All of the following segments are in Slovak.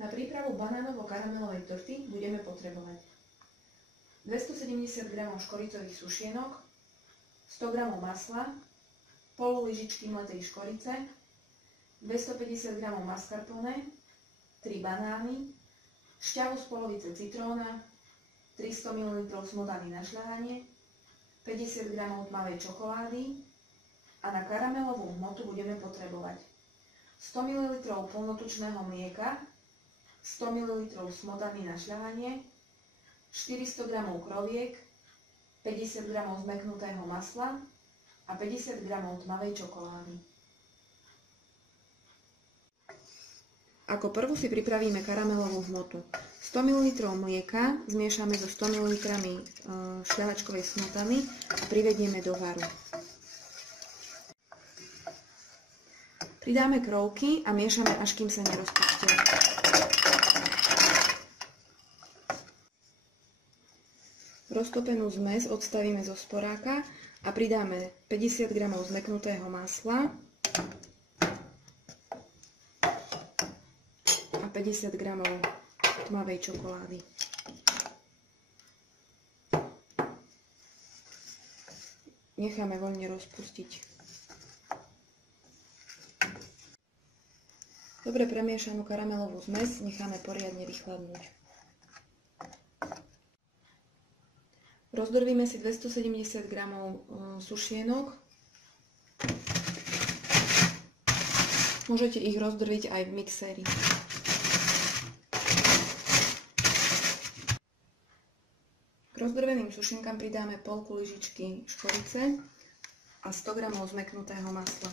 Na prípravu banánovo-karamelovej torty budeme potrebovať 270 g škoricových sušienok, 100 g masla, pol lyžičky mletej škorice, 250 g mascarpone, 3 banány, šťavu z polovice citróna, 300 ml smotany na šľahanie, 50 g tmavej čokolády a na karamelovú hmotu budeme potrebovať 100 ml plnotučného mlieka, 100 ml smotany na šľahanie, 400 g kroviek, 50 g zmäknutého masla a 50 g tmavej čokolády. Ako prvú si pripravíme karamelovú hmotu. 100 ml mlieka zmiešame so 100 ml šľahačkovej smotany a privedieme do varu. Pridáme krovky a miešame, až kým sa nerozpustia. Roztopenú zmes odstavíme zo sporáka a pridáme 50 g zmäknutého masla a 50 g tmavej čokolády. Necháme voľne rozpustiť. Dobre premiešanú karamelovú zmes necháme poriadne vychladnúť. Rozdrvíme si 270 g sušienok. Môžete ich rozdrviť aj v mixéri. K rozdrveným sušienkam pridáme polku lyžičky škorice a 100 g zmäknutého masla.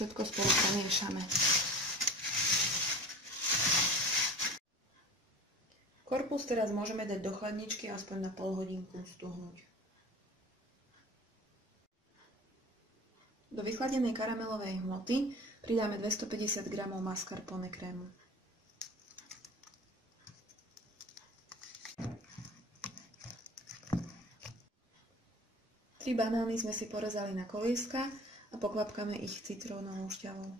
Všetko spolu premiešame. Korpus teraz môžeme dať do chladničky aspoň na pol hodinku stuhnúť. Do vychladenej karamelovej hmoty pridáme 250 g mascarpone krému. Tri banány sme si porezali na kolieska a poklapkame ich citrónovou šťavou.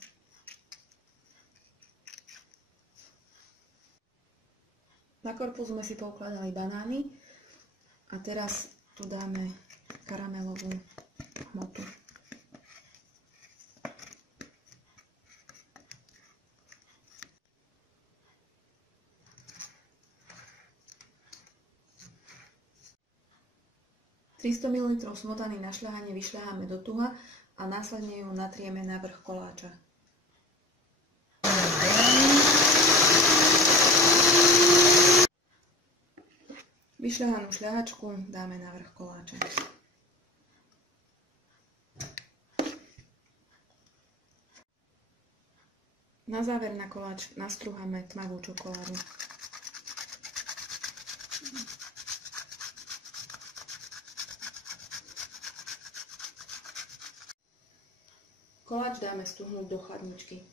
Na korpus sme si poukladali banány a teraz tu dáme karamelovú hmotu. ...300 ml smotany na šľahanie vyšľaháme do tuha a následne ju natrieme na vrch koláča. Vyšľahanú šľahačku dáme na vrch koláča. Na záver na koláč nastruháme tmavú čokoládu. Koláč dáme stuhnúť do chladničky.